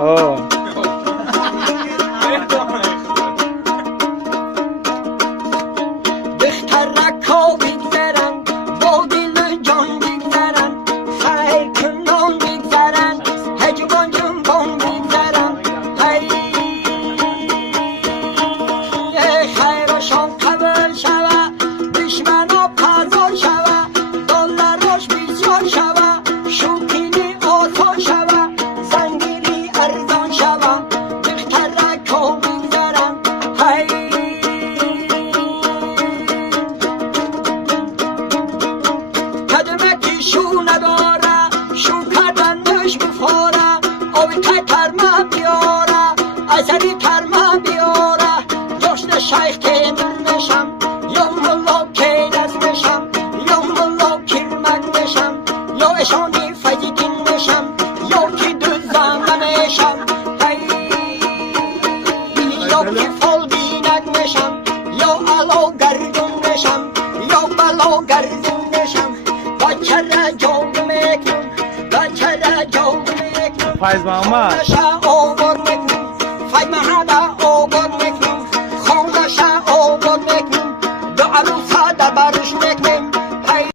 اوه بختر رکا بگذرن با دل جان بگذرن خیر کنان بگذرن هجوان جنبان بگذرن خیرشان قبل شوه دشمنا پزار شوه دلاراش بسیار شوه شوکینی آسان شوه زنگیلی ارزان شوه بختر رکا بگذرن کدمکی شو نداره شو کردنش بفاره آبی ترمه بیاره ازری ترمه بیاره جشن شیخ که نرمشم یا ملا که نزمشم یا ملا کرمک نشم یا اشانی فیدین نشم یا که دوزم نمیشم یا که فال بینک نشم یا علا گردون نشم یا بلا گردون نشم بچه را جوگ میکنم بچه را جوگ میکنم فایز محمد نشه آور میکنم فاید محمد